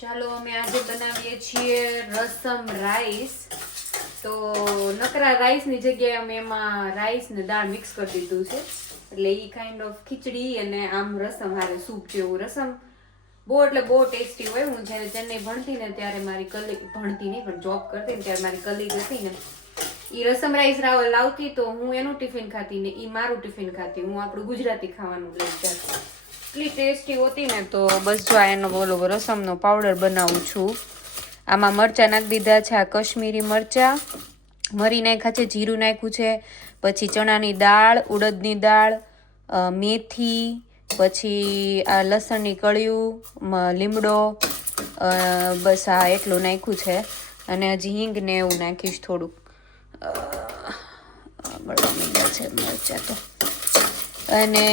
ચાલો અમે આજે બનાવીએ છીએ રસમ રાઈસ. તો નકરા રાઈસની જગ્યાએ અમે એમાં રાઈસ ને દાળ મિક્સ કરી દીધું છે. એટલે એ કાઇન્ડ ઓફ ખીચડી અને આમ રસમ, હારે સૂપ જેવું રસમ. બહુ એટલે બહુ ટેસ્ટી હોય. હું જ્યારે ચેન્નઈ ભણતી ને ત્યારે મારી કલી, ભણતી નહીં, પણ જોબ કરતી ને ત્યારે મારી કલીગ હતી ને એ રસમ રાઈસ રાવ, લાવતી તો હું એનું ટિફિન ખાતી ને એ મારું ટિફિન ખાતી. હું આપણું ગુજરાતી ખાવાનું લઈ જતી. એટલી ટેસ્ટી હોતી ને તો બસ જો આ એનો બોલો રસમનો પાવડર બનાવું છું. આમાં મરચાં નાખી દીધા છે, આ કશ્મીરી મરચાં. મરી નાખ્યા છે, જીરું નાખ્યું છે, પછી ચણાની દાળ, ઉડદની દાળ મેથી, પછી આ લસણની કળિયું લીમડો બસ આ એટલું નાખ્યું છે. અને હજી હિંગ ને એવું નાખીશ થોડુંક. બળવા છે મરચાં તો. અને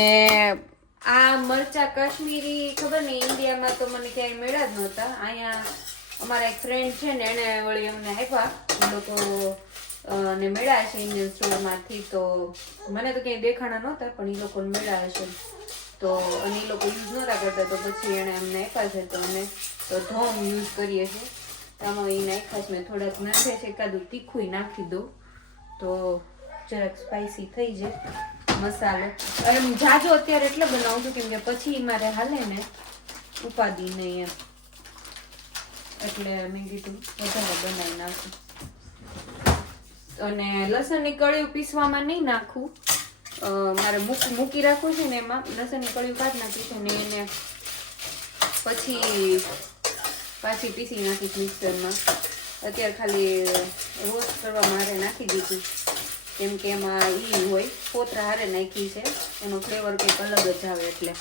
આ મરચા કાશ્મીરી ખબર નહીં ઇન્ડિયામાં તો મને ક્યાંય મળ્યા જ નહોતા. અહીંયા અમારા એક ફ્રેન્ડ છે ને એને વળી અમને આપ્યા એ લોકો ને મળ્યા છે ઇન્ડિયન સ્ટોરમાંથી તો મને તો ક્યાંય દેખાણા નહોતા, પણ એ લોકોને મળ્યા છે તો, અને એ લોકો યુઝ નહોતા કરતા, તો પછી એણે અમને આપ્યા છે તો અમે, તો ધોમ યુઝ કરીએ છીએ. આમાં એ નાખ્યા છે મેં થોડાક નાખ્યા છે, એકાદું તીખું નાખી દઉં. તો જરાક સ્પાઇસી થઈ જાય. મસાલો. હવે હું જાજો અત્યારે એટલે બનાવું છું, કેમ કે પછી મારે હાલે ને ઉપાદી નહીં એમ. એટલે મેં કીધું વધારે બનાવી નાખું. અને લસણની કળીઓ પીસવામાં નહીં નાખું. મારે મૂક, મૂકી રાખવું છે ને એમાં. લસણની કળીઓ કાઢ નાખી છે ને એને પછી પાછી પીસી નાખીશ મિક્સરમાં. અત્યારે ખાલી રોસ્ટ કરવા મારે નાખી દીધું. કેમ કે એમાં ઈ હોય, કોતરા હારે નાખી છે, એનો ફ્લેવર કંઈક અલગ જ આવે એટલે.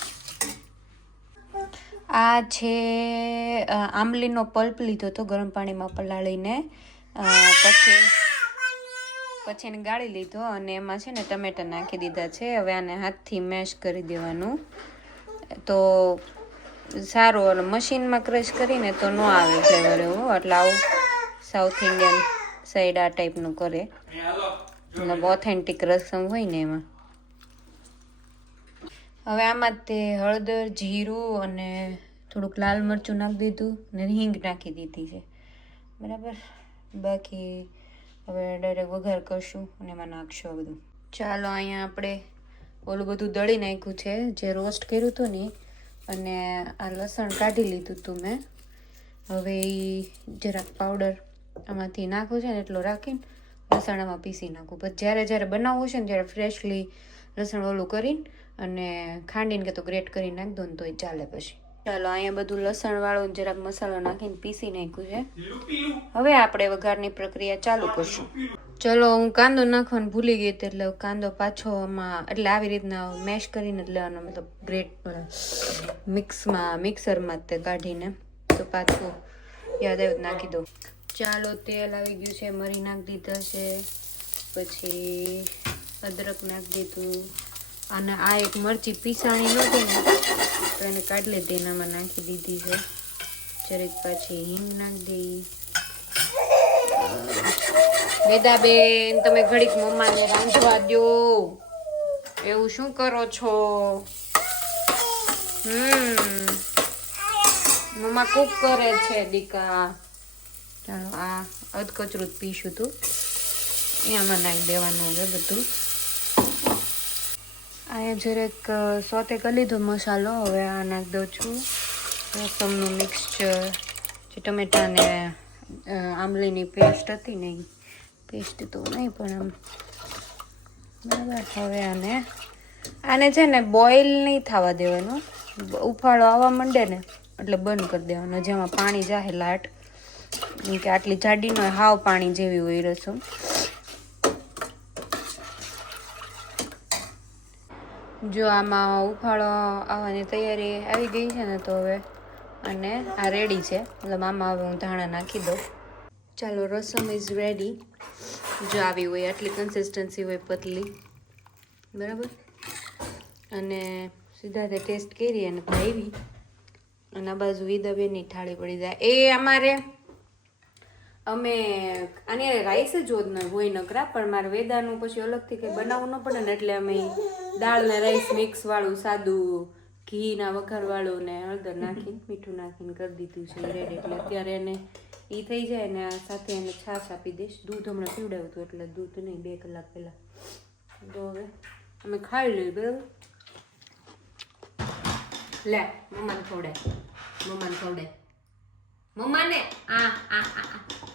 આ છે આંબલીનો પલ્પ લીધો હતો ગરમ પાણીમાં પલાળીને. પછી પછી એને ગાળી લીધો અને એમાં છે ને ટમેટા નાખી દીધા છે. હવે આને હાથથી મેશ કરી દેવાનું. તો સારું અને મશીનમાં ક્રશ કરીને તો ન આવે ફ્લેવર એવું, એટલે આવું સાઉથ ઇન્ડિયન સાઈડ આ ટાઈપનું કરે. મતલબ ઓથેન્ટિક રસમ હોય ને એમાં. હવે આમાં તે હળદર, જીરું અને થોડુંક લાલ મરચું નાખી દીધું ને હિંગ નાખી દીધી છે. બરાબર? બાકી હવે ડાયરેક્ટ વઘાર કરશું અને એમાં નાખશું આ બધું. ચાલો અહીંયા આપણે ઓલું બધું દળી નાખ્યું છે, જે રોસ્ટ કર્યું હતું ને, અને આ લસણ કાઢી લીધું હતું મેં. હવે એ જરાક પાવડર આમાંથી નાખ્યું છે ને, એટલો રાખીને લસણ આમાં પીસી નાખું. પછી જ્યારે જ્યારે બનાવવું છે ને ત્યારે ફ્રેશલી લસણ ઓલું કરીને અને ખાંડીને કે તો ગ્રેટ કરી નાખ દો ને તોય ચાલે પછી. ચાલો, અહીંયા બધું લસણ વાળું જરાક મસાલો નાખીને પીસી નાખ્યું છે. હવે આપણે વઘારની પ્રક્રિયા ચાલુ કરશું. ચલો, હું કાંદો નાખવાનું ભૂલી ગઈ હતી એટલે કાંદો પાછો આમાં, એટલે આવી રીતના મેશ કરીને જ લેવાનો, મતલબ ગ્રેટ મિક્સમાં મિક્સરમાં તે કાઢીને, તો પાછું યાદ આવ્યું નાખી દઉં. ચાલો, તેલ આવી ગયું છે, મરી નાખી દીધા છે, પછી અદરક નાખી દીધું. અને આ એક મરચી પીસાણી નહોતી ને, તો એને કાઢી લીધી એનામાં નાખી દીધી છે. જરીક પાછી હિંગ નાખી દઈ. વેદાબેન, તમે ઘડીક મમ્માને રાંધવા દો. એવું શું કરો છો? હમ. મમ્મા કુક કરે છે, દીકા. ચાલો, આ અધકચરું જ પીશું તું. એમાં નાખી દેવાનું છે બધું. અહીંયા જરાક સોતે કરી લીધો મસાલો, હવે આ નાખી દઉં છું. રસમનું મિક્સચર જે ટમેટાને આંબલીની પેસ્ટ હતી ને પેસ્ટ તો નહીં, પણ આમ બરાબર હવે આને આને છે ને બોઇલ નહીં થવા દેવાનું. ઉફાળો આવવા માંડે ને, એટલે બંધ કરી દેવાનો, જેમાં પાણી જાહે લાટ. કે આટલી જાડીનો હાવ પાણી જેવી હોય રસમ જો આમાં ઉફાળો આવવાની તૈયારી આવી ગઈ છે ને તો હવે અને આ રેડી છે. મતલબ આમાં હવે હું ધાણા નાખી દઉં. ચાલો રસમ ઇઝ રેડી જો આવી હોય આટલી કન્સિસ્ટન્સી હોય પતલી. બરાબર? અને સીધા તે ટેસ્ટ કરી અને ભાવી અને આ બાજુ વિદાબેનની થાળી પડી જાય. એ અમારે અમે આને રાઈસ જ હોત ને, હોય નકરા પણ મારે વેદાનું પછી અલગથી કંઈ બનાવવું ન પડે ને, એટલે અમે દાળ ને રાઈસ મિક્સ વાળું, સાદું ઘીના વઘારવાળું ને હળદર નાખીને, મીઠું નાખીને કરી દીધું છે રેડ એટલે અત્યારે એને એ થઈ જાય ને સાથે એને છાશ આપી દઈશ. દૂધ હમણાં પીવડાવ્યું હતું, એટલે દૂધ નહીં, બે કલાક પહેલાં. તો હવે અમે ખાઈ લઈએ, બરાબર? લે, મમ્માને ખવડાય. મમ્માને ખવડાય. મમ્માને આ આ આ.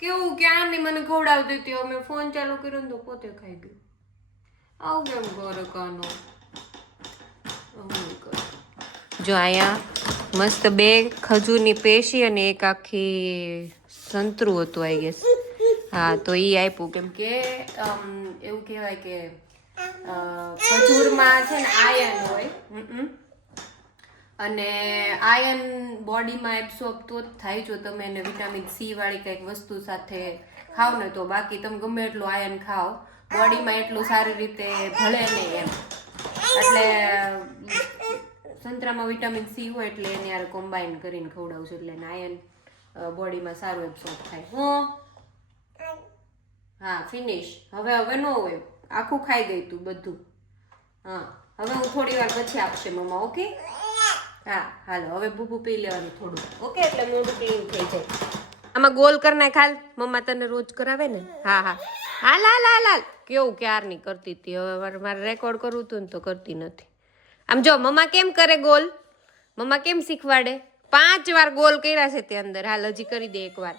કેવું ક્યાં નહીં મને ખવડાવતી હતી. અમે ફોન ચાલુ કર્યો ને તો પોતે ખાઈ ગયું. આવું કેમ કરે કાનો? જો અહીંયા મસ્ત બે ખજૂરની પેશી અને એક આખી સંતરું હતું આઈ ગેસ હા, તો એ આપ્યું કેમ કે એવું કહેવાય કે ખજૂરમાં છે ને આયન હોય હમ. અને આયન બોડીમાં એબ્સોર્બ તો થાય જો તમે એને વિટામિન સી વાળી કંઈક વસ્તુ સાથે ખાવ ને તો બાકી તમે ગમે એટલું આયન ખાઓ બોડીમાં એટલું સારી રીતે ભળે નહીં એમ. એટલે સંતરામાં વિટામિન સી હોય એટલે એને યાર કોમ્બાઈન કરીને ખવડાવું છું એટલે આયન બોડીમાં સારું એબ્સોર્બ થાય. હું? હા ફિનિશ હવે હવે ન હોય. આખું ખાઈ દઈ તું બધું. હા, હવે હું થોડી વાર પછી આપશે મમ્મા ઓકે હા હાલો હવે બુબુ પી લેવાનું થોડું. ઓકે એટલે મોઢું ક્લીન થઈ જાય. આમાં ગોલ કર નાખ હાલ. મમ્મા તને રોજ કરાવે ને? હા હા. હાલ હાલ હાલ હાલ. કેવું ક્યારની કરતી હતી. હવે મારે રેકોર્ડ કરવું હતું ને તો કરતી નથી. આમ જો મમ્મા કેમ કરે ગોલ? મમ્મા કેમ શીખવાડે? પાંચ વાર ગોલ કર્યા છે તે અંદર. હાલ હજી કરી દે એક વાર.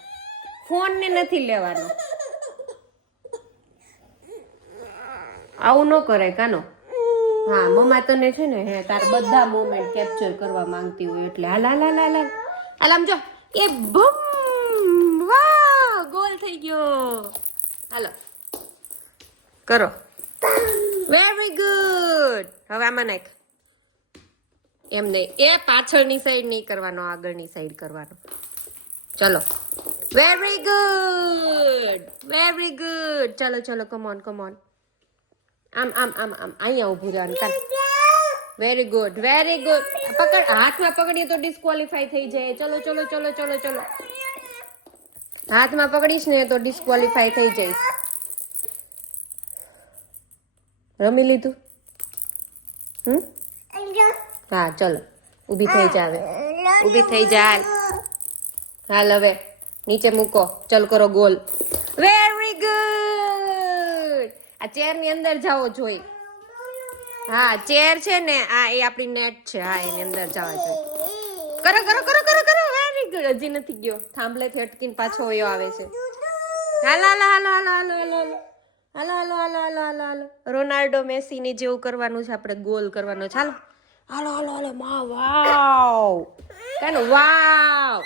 ફોન ને નથી લેવાનો. આવું ન કરાય કાનો? હા, મમ્મા તને છે ને, હે, તાર બધા મોમેન્ટ કેપ્ચર કરવા માંગતી હોય એટલે હાલ હાલ હાલ હાલ હાલ. આમ જો, એ બમ, વાહ, ગોલ થઈ ગયો. હાલો. કરો. વેરી ગુડ હવે આમાં નાખ. એમ નહીં એ પાછળની સાઈડ નહીં કરવાનો, આગળની સાઈડ કરવાનો. ચલો. વેરી ગુડ વેરી ગુડ ચલો ચલો કમોન કમોન આમ આમ આમ આમ. અહીંયા ઊભું રહેવાનું. કાન વેરી ગુડ વેરી ગુડ પકડ હાથમાં પકડીએ તો ડિસ્ક્વોલિફાઈ થઈ જાય. ચલો ચલો ચલો ચલો ચલો. હાથમાં પકડીશ ને તો ડિસ્ક્વોલિફાઈ થઈ જઈશ. રમી લીધું? હમ? હા ચલો. ઊભી થઈ જા હવે. ઊભી થઈ જાય હાલ હવે. નીચે મૂકો. ચલ કરો ગોલ. વેરી ગુડ આ ચેરની અંદર જાઓ જોઈ હા ચેર છે ને આ એ આપણી નેટ છે હા એની અંદર જવા જોઈએ કરો કરો કરો કરો કરો વેરી ગુડ હજી નથી ગયો થાંભલેથી અટકીને પાછો ઓયો આવે છે હાલો હાલો હાલો હાલો હાલો હાલો હાલો હાલો હાલો હાલો હાલો હાલો રોનાલ્ડો મેસી ને જેવું કરવાનું છે આપણે ગોલ કરવાનો છે હાલો હાલો હાલો હાલો મા વાવ કાનો વાવ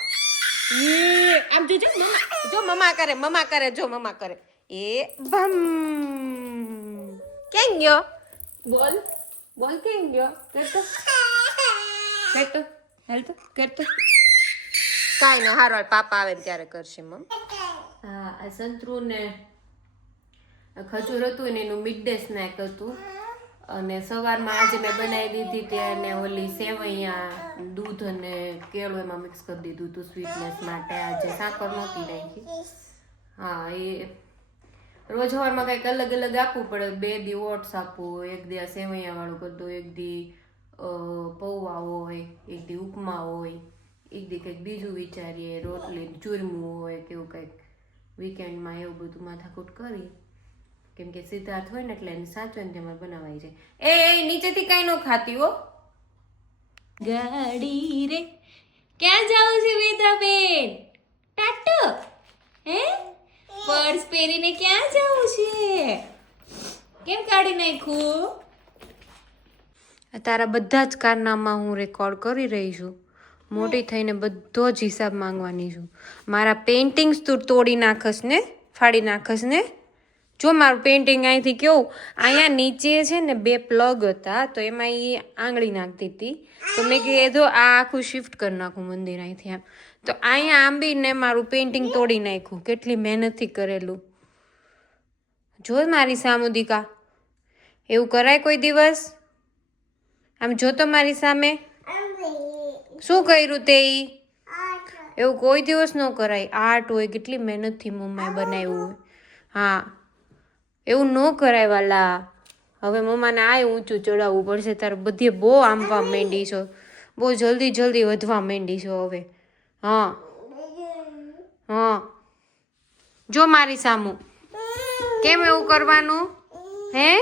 આમ જોજો જો મમા કરે મમા કરે જો મમા કરે એ ભમ કેમ ગયો? બોલ. બોલ કેમ ગયો? કરતો કરતો હેલ તો કરતો કાંઈ ન હારો પાપા આવે ને ત્યારે કરશે મમ હા આ સંતરુ ને ખજૂર હતું ને એનું મિડ ડે સ્નેક હતું. અને સવારમાં આજે મેં બનાવી દીધી તેને ઓલી સેવૈયા દૂધ અને કેળું એમાં મિક્સ કરી દીધું હતું સ્વીટનેસ માટે. આજે સાકર નહોતી નાખી. હા એ રોજ સવારમાં કંઈક અલગ અલગ આપવું પડે. બે દી ઓટ્સ આપવું એક દી આ સેવૈયા વાળું કરતું એક દી પૌવા હોય, એક દી ઉપમા હોય, એક દી કંઈક બીજું વિચારીએ, રોટલી, ચૂરમું હોય કે એવું કંઈક. વીકેન્ડમાં એવું બધું માથાકૂટ કરી. કેમ કે સિદ્ધાર્થ હોય ને એટલે એને સાચવીને તેમાં બનાવાય છે. એ એ નીચેથી કાંઈ ન ખાતી હો. ગાડી રે. ક્યાં જાઉં છું વેદાબેન ટાટો હે? પર્સ પહેરીને ક્યાં જવું છે? કેમ કાઢી નાખ્યું? તારા બધા જ કારનામાં હું રેકોર્ડ કરી રહી છું. મોટી થઈને બધો જ હિસાબ માંગવાની છું. મારા પેઇન્ટિંગ્સ તું તોડી નાખસ ને, ફાડી નાખસ ને? જો મારું પેઇન્ટિંગ અહીંથી કેવું, અહીંયા નીચે છે ને બે પ્લગ હતા, તો એમાં એ આંગળી નાખતી હતી. તો મેં કીધું, આ આખું શિફ્ટ કરી નાખું મંદિર અહીંથી આમ. તો અહીંયા આંબીને મારું પેઇન્ટિંગ તોડી નાખ્યું. કેટલી મહેનતથી કરેલું. જો મારી સામુદિકા એવું કરાય કોઈ દિવસ? આમ જો તો મારી સામે? શું કર્યું તે એવું કોઈ દિવસ ન કરાય. આર્ટ હોય, કેટલી મહેનતથી મમ્માએ બનાવ્યું હોય. હા. એવું ન કરાય વાલા. હવે મમ્માને આય ઊંચું ચડાવવું પડશે. તારે બધે બહુ આંબવા માંડી છો બહુ જલ્દી જલ્દી વધવા માંડી છો હવે. હા. હા. જો મારી સામું. કેમ એવું કરવાનું? હે?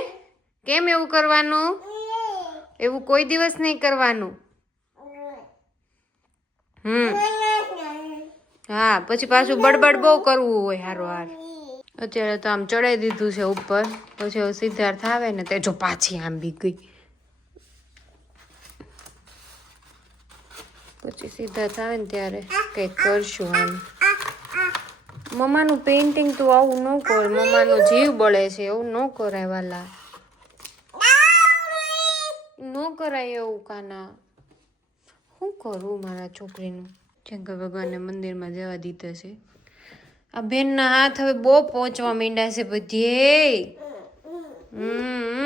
કેમ એવું કરવાનું? એવું કોઈ દિવસ નહીં કરવાનું. હમ. હા, પછી પાછું બડબડ બહુ કરવું હોય હારો હાર. અત્યારે તો આમ ચડાઈ દીધું છે ઉપર. પછી સિદ્ધાર્થ આવે ને તે જો પાછી આમ બી ગઈ. પછી સિદ્ધાર્થ થાય ને ત્યારે કંઈક કરશું આમ. મમ્માનું પેઇન્ટિંગ તું આવું ન કર, મમ્માનો જીવ બળે છે, એવું ન કરાય વાલા. ન કરાય એવું કાના. શું કરું મારા છોકરીનું? શંકર ભગવાનને મંદિરમાં જવા દીધા છે. આ બેનના હાથ હવે બહુ પહોંચવા માંડ્યા છે બધે. હમ.